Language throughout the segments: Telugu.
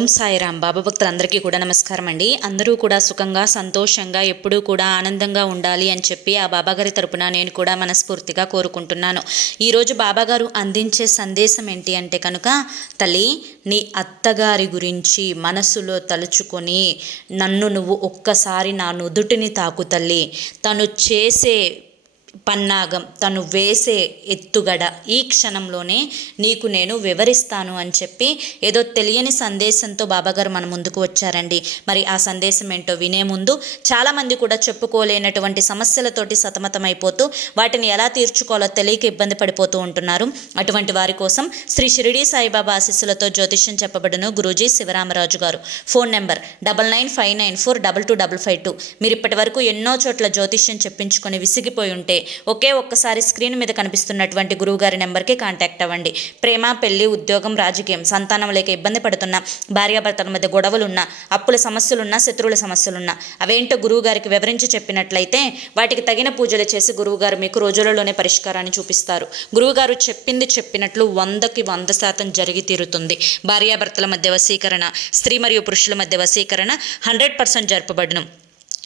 ఓం సాయిరామ్. బాబా భక్తులందరికీ కూడా నమస్కారం అండి. అందరూ కూడా సుఖంగా సంతోషంగా ఎప్పుడూ కూడా ఆనందంగా ఉండాలి అని చెప్పి ఆ బాబాగారి తరపున నేను కూడా మనస్ఫూర్తిగా కోరుకుంటున్నాను. ఈరోజు బాబాగారు అందించే సందేశం ఏంటి అంటే కనుక, తల్లి నీ అత్తగారి గురించి మనసులో తలుచుకొని నన్ను నువ్వు ఒక్కసారి నా నుదుటిని తాకు తల్లి. తను చేసే పన్నాగం, తను వేసే ఎత్తుగడ ఈ క్షణంలోనే నీకు నేను వివరిస్తాను అని చెప్పి ఏదో తెలియని సందేశంతో బాబాగారు మన ముందుకు వచ్చారండి. మరి ఆ సందేశం ఏంటో వినే ముందు చాలామంది కూడా చెప్పుకోలేనటువంటి సమస్యలతోటి సతమతమైపోతూ వాటిని ఎలా తీర్చుకోవాలో తెలియక ఇబ్బంది పడిపోతూ ఉంటున్నారు. అటువంటి వారి కోసం శ్రీ షిరిడి సాయిబాబా ఆశీస్సులతో జ్యోతిష్యం చెప్పబడును గురూజీ శివరామరాజు గారు. Phone number 9959422552. మీరు ఇప్పటి వరకు ఎన్నో చోట్ల జ్యోతిష్యం చెప్పించుకొని విసిగిపోయి ఉంటే ఒక్కసారి స్క్రీన్ మీద కనిపిస్తున్నటువంటి గురువుగారి నెంబర్కి కాంటాక్ట్ అవ్వండి. ప్రేమ, పెళ్లి, ఉద్యోగం, రాజకీయం, సంతానం లేక ఇబ్బంది పడుతున్నా, భార్యాభర్తల మధ్య గొడవలున్నా, అప్పుల సమస్యలున్నా, శత్రువుల సమస్యలున్నా అవేంటో గురువుగారికి వివరించి చెప్పినట్లయితే వాటికి తగిన పూజలు చేసి గురువుగారు మీకు రోజులలోనే పరిష్కారాన్ని చూపిస్తారు. గురువుగారు చెప్పింది చెప్పినట్లు 100కి 100% జరిగి తీరుతుంది. భార్యాభర్తల మధ్య వశీకరణ, స్త్రీ మరియు పురుషుల మధ్య వశీకరణ 100% జరపబడును.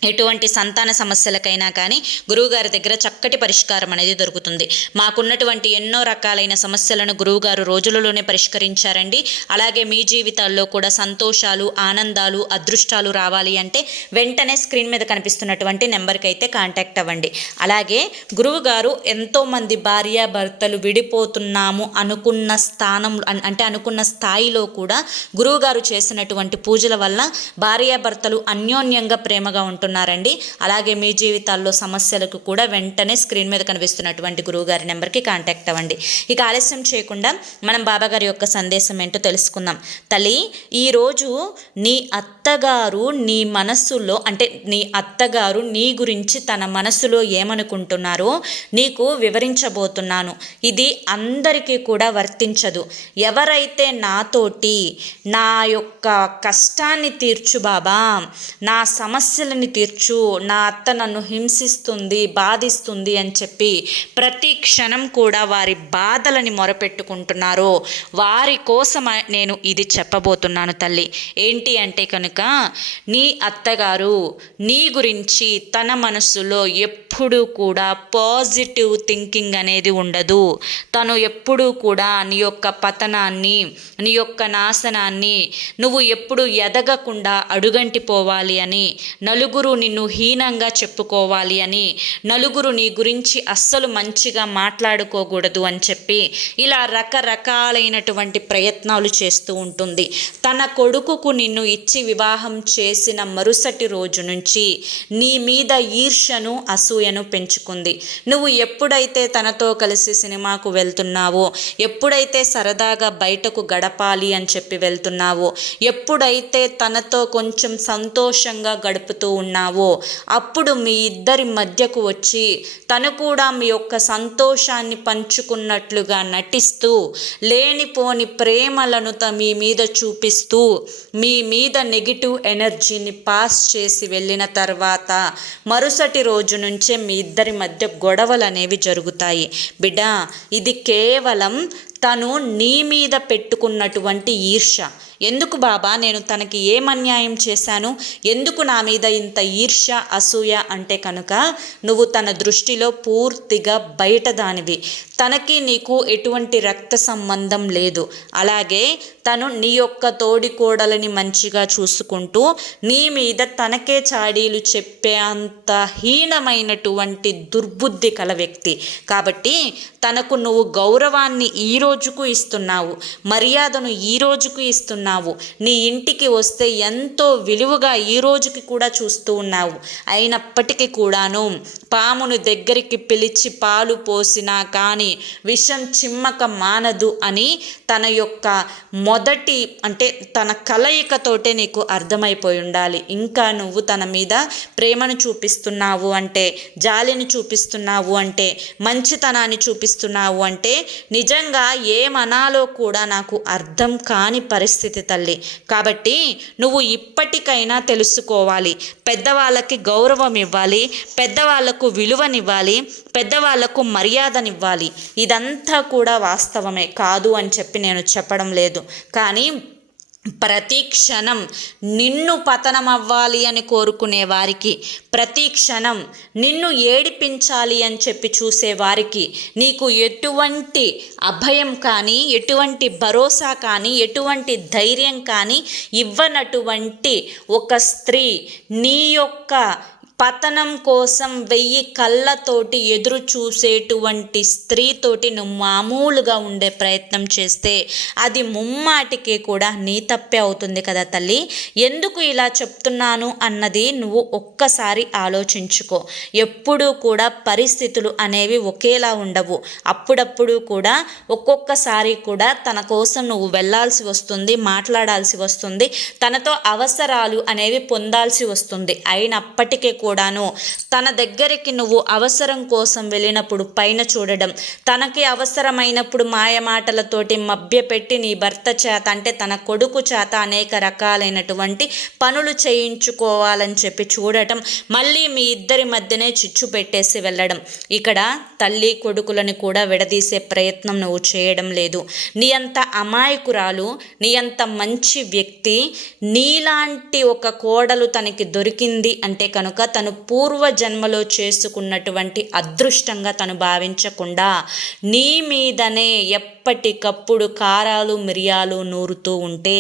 ఎటువంటి సంతాన సమస్యలకైనా కానీ గురువుగారి దగ్గర చక్కటి పరిష్కారం అనేది దొరుకుతుంది. మాకున్నటువంటి ఎన్నో రకాలైన సమస్యలను గురువుగారు రోజులలోనే పరిష్కరించారండి. అలాగే మీ జీవితాల్లో కూడా సంతోషాలు, ఆనందాలు, అదృష్టాలు రావాలి అంటే వెంటనే స్క్రీన్ మీద కనిపిస్తున్నటువంటి నెంబర్కి అయితే కాంటాక్ట్ అవ్వండి. అలాగే గురువుగారు ఎంతోమంది భార్యాభర్తలు విడిపోతున్నాము అనుకున్న అనుకున్న స్థాయిలో కూడా గురువుగారు చేసినటువంటి పూజల వల్ల భార్యాభర్తలు అన్యోన్యంగా ప్రేమగా ఉంటున్నారు. అలాగే మీ జీవితాల్లో సమస్యలకు కూడా వెంటనే స్క్రీన్ మీద కనిపిస్తున్నటువంటి గురువుగారి నెంబర్కి కాంటాక్ట్ అవ్వండి. ఇక ఆలస్యం చేయకుండా మనం బాబాగారి యొక్క సందేశం ఏంటో తెలుసుకుందాం. తల్లి, ఈరోజు నీ అత్తగారు నీ మనస్సులో నీ అత్తగారు నీ గురించి తన మనసులో ఏమనుకుంటున్నారో నీకు వివరించబోతున్నాను. ఇది అందరికీ కూడా వర్తించదు. ఎవరైతే నాతోటి నా యొక్క కష్టాన్ని తీర్చు బాబా, నా సమస్యలని తీర్చు, నా అత్త నన్ను హింసిస్తుంది, బాధిస్తుంది అని చెప్పి ప్రతి క్షణం కూడా వారి బాధలని మొరపెట్టుకుంటున్నారో వారి కోసం నేను ఇది చెప్పబోతున్నాను తల్లి. ఏంటి అంటే కనుక, నీ అత్తగారు నీ గురించి తన మనసులో ఎప్పుడూ కూడా పాజిటివ్ థింకింగ్ అనేది ఉండదు. తను ఎప్పుడూ కూడా నీ యొక్క పతనాన్ని, నీ యొక్క నాశనాన్ని, నువ్వు ఎప్పుడు ఎదగకుండా అడుగంటిపోవాలి అని, నలుగురు నిన్ను హీనంగా చెప్పుకోవాలి అని, నలుగురు నీ గురించి అస్సలు మంచిగా మాట్లాడుకోకూడదు అని చెప్పి ఇలా రకరకాలైనటువంటి ప్రయత్నాలు చేస్తూ ఉంటుంది. తన కొడుకుకు నిన్ను ఇచ్చి వివాహం చేసిన మరుసటి రోజు నుంచి నీ మీద ఈర్ష్యను, అసూయను పెంచుకుంది. నువ్వు ఎప్పుడైతే తనతో కలిసి సినిమాకు వెళ్తున్నావో, ఎప్పుడైతే సరదాగా బయటకు గడపాలి అని చెప్పి వెళ్తున్నావో, ఎప్పుడైతే తనతో కొంచెం సంతోషంగా గడుపుతూ ఉన్నావో అప్పుడు మీ ఇద్దరి మధ్యకు వచ్చి తను కూడా మీ యొక్క సంతోషాన్ని పంచుకున్నట్లుగా నటిస్తూ లేనిపోని ప్రేమలను మీ మీద చూపిస్తూ మీ మీద నెగిటివ్ ఎనర్జీని పాస్ చేసి వెళ్ళిన తర్వాత మరుసటి రోజు నుంచే మీ ఇద్దరి మధ్య గొడవలు అనేవి జరుగుతాయి. బిడ్డ, ఇది కేవలం తను నీ మీద పెట్టుకున్నటువంటి ఈర్ష్య. ఎందుకు బాబా, నేను తనకి ఏం అన్యాయం చేశాను, ఎందుకు నా మీద ఇంత ఈర్ష్య, అసూయ అంటే కనుక నువ్వు తన దృష్టిలో పూర్తిగా బయట దానివి. తనకి నీకు ఎటువంటి రక్త సంబంధం లేదు. అలాగే తను నీ యొక్క తోడికోడలని మంచిగా చూసుకుంటూ నీ మీద తనకే చాడీలు చెప్పే అంత హీనమైనటువంటి దుర్బుద్ధి కల వ్యక్తి. కాబట్టి తనకు నువ్వు గౌరవాన్ని ఈ రోజుకు ఇస్తున్నావు, మర్యాదను ఈ రోజుకు ఇస్తున్నావు, నీ ఇంటికి వస్తే ఎంతో విలువగా ఈ రోజుకి కూడా చూస్తూ ఉన్నావు. అయినప్పటికీ కూడాను పామును దగ్గరికి పిలిచి పాలు పోసినా కానీ విషం చిమ్మక మానదు అని తన యొక్క మొదటి తన కలయికతోటే నీకు అర్థమైపోయి ఉండాలి. ఇంకా నువ్వు తన మీద ప్రేమను చూపిస్తున్నావు అంటే, జాలిని చూపిస్తున్నావు అంటే, మంచితనాన్ని చూపిస్తున్నావు అంటే నిజంగా ఏమనాలో కూడా నాకు అర్థం కాని పరిస్థితి తల్లి. కాబట్టి నువ్వు ఇప్పటికైనా తెలుసుకోవాలి. పెద్దవాళ్ళకి గౌరవం ఇవ్వాలి, పెద్దవాళ్లకు విలువనివ్వాలి, పెద్దవాళ్లకు మర్యాదనివ్వాలి. ఇదంతా కూడా వాస్తవమే కాదు అని చెప్పి నేను చెప్పడం లేదు. కానీ ప్రతి క్షణం నిన్ను పతనమవ్వాలి అని కోరుకునే వారికి, ప్రతి క్షణం నిన్ను ఏడిపించాలి అని చెప్పి చూసేవారికి నీకు ఎటువంటి అభయం కానీ, ఎటువంటి భరోసా కానీ, ఎటువంటి ధైర్యం కానీ ఇవ్వనటువంటి ఒక స్త్రీ నీ యొక్క పతనం కోసం 1000 కళ్ళతోటి ఎదురు చూసేటువంటి స్త్రీతోటి నువ్వు మామూలుగా ఉండే ప్రయత్నం చేస్తే అది ముమ్మాటికి కూడా నీ తప్పే అవుతుంది కదా తల్లి. ఎందుకు ఇలా చెప్తున్నాను అన్నది నువ్వు ఒక్కసారి ఆలోచించుకో. ఎప్పుడూ కూడా పరిస్థితులు అనేవి ఒకేలా ఉండవు. అప్పుడప్పుడు కూడా ఒక్కొక్కసారి కూడా తన కోసం నువ్వు వెళ్ళాల్సి వస్తుంది, మాట్లాడాల్సి వస్తుంది, తనతో అవసరాలు అనేవి పొందాల్సి వస్తుంది. అయినప్పటికీ కూడాను తన దగ్గరికి నువ్వు అవసరం కోసం వెళ్ళినప్పుడు పైన చూడడం, తనకి అవసరమైనప్పుడు మాయమాటలతోటి మభ్యపెట్టి నీ భర్త చేత అంటే తన కొడుకు చేత అనేక రకాలైనటువంటి పనులు చేయించుకోవాలని చెప్పి చూడటం, మళ్ళీ మీ ఇద్దరి మధ్యనే చిచ్చు పెట్టేసి వెళ్ళడం. ఇక్కడ తల్లి కొడుకులను కూడా విడదీసే ప్రయత్నం నువ్వు చేయడం లేదు. నీ అంత అమాయకురాలు, నీ అంత మంచి వ్యక్తి, నీలాంటి ఒక కోడలు తనకి దొరికింది అంటే కనుక తను పూర్వజన్మలో చేసుకున్నటువంటి అదృష్టంగా తను భావించకుండా నీ మీదనే ఎప్పటికప్పుడు కారాలు మిరియాలు నూరుతూ ఉంటే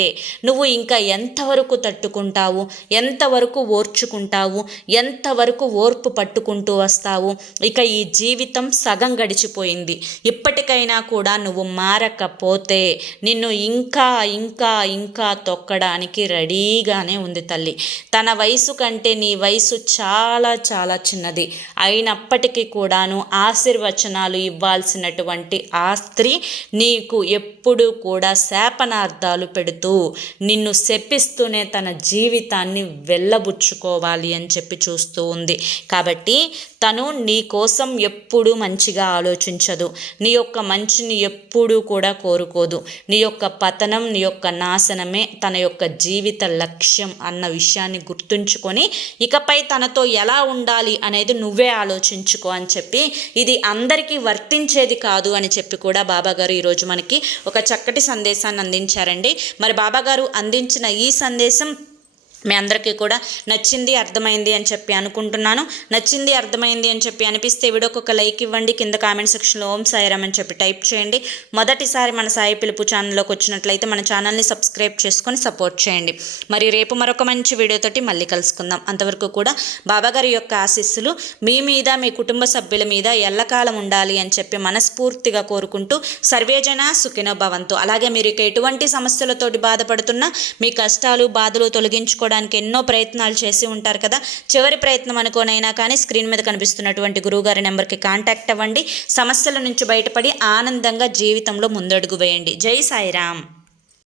నువ్వు ఇంకా ఎంతవరకు తట్టుకుంటావు, ఎంతవరకు ఓర్చుకుంటావు, ఎంతవరకు ఓర్పు పట్టుకుంటూ వస్తావు? ఇక ఈ జీవితం సగం గడిచిపోయింది. ఇప్పటికైనా కూడా నువ్వు మారకపోతే నిన్ను ఇంకా ఇంకా ఇంకా తొక్కడానికి రెడీగానే ఉంది తల్లి. తన వయసు కంటే నీ వయసు చాలా చాలా చిన్నది. అయినప్పటికీ కూడాను ఆశీర్వచనాలు ఇవ్వాల్సినటువంటి ఆ స్త్రీ నీకు ఎప్పుడూ కూడా శాపనార్థాలు పెడుతూ నిన్ను శపిస్తూనే తన జీవితాన్ని వెళ్ళబుచ్చుకోవాలి అని చెప్పి చూస్తూ ఉంది. కాబట్టి తను నీ కోసం ఎప్పుడూ మంచిగా ఆలోచించదు, నీ యొక్క మంచిని ఎప్పుడూ కూడా కోరుకోదు. నీ యొక్క పతనం, నీ యొక్క నాశనమే తన యొక్క జీవిత లక్ష్యం అన్న విషయాన్ని గుర్తుంచుకొని ఇకపై తనతో ఎలా ఉండాలి అనేది నువ్వే ఆలోచించుకో అని చెప్పి, ఇది అందరికీ వర్తించేది కాదు అని చెప్పి కూడా బాబాగారు ఈరోజు మనకి ఒక చక్కటి సందేశాన్ని అందించారండి. మరి బాబాగారు అందించిన ఈ సందేశం మీ అందరికీ కూడా నచ్చింది, అర్థమైంది అని చెప్పి అనుకుంటున్నాను. నచ్చింది, అర్థమైంది అని చెప్పి అనిపిస్తే వీడియోకి ఒక లైక్ ఇవ్వండి. కింద కామెంట్ సెక్షన్లో ఓం సాయిరామ్ అని చెప్పి టైప్ చేయండి. మొదటిసారి మన సాయి పిలుపు ఛానల్లోకి వచ్చినట్లయితే మన ఛానల్ని సబ్స్క్రైబ్ చేసుకొని సపోర్ట్ చేయండి. మరి రేపు మరొక మంచి వీడియోతోటి మళ్ళీ కలుసుకుందాం. అంతవరకు కూడా బాబాగారి యొక్క ఆశీస్సులు మీ మీద, మీ కుటుంబ సభ్యుల మీద ఎల్లకాలం ఉండాలి అని చెప్పి మనస్ఫూర్తిగా కోరుకుంటూ సర్వేజన సుఖినో భవంతు. అలాగే మీరు ఇక ఎటువంటి సమస్యలతోటి బాధపడుతున్నా మీ కష్టాలు బాధలు తొలగించుకోవడానికి ఎన్నో ప్రయత్నాలు చేసి ఉంటారు కదా. చివరి ప్రయత్నం అనుకోనైనా కానీ స్క్రీన్ మీద కనిపిస్తున్నటువంటి గురువుగారి నెంబర్కి కాంటాక్ట్ అవ్వండి. సమస్యల నుంచి బయటపడి ఆనందంగా జీవితంలో ముందడుగు వేయండి. జై సాయిరామ్.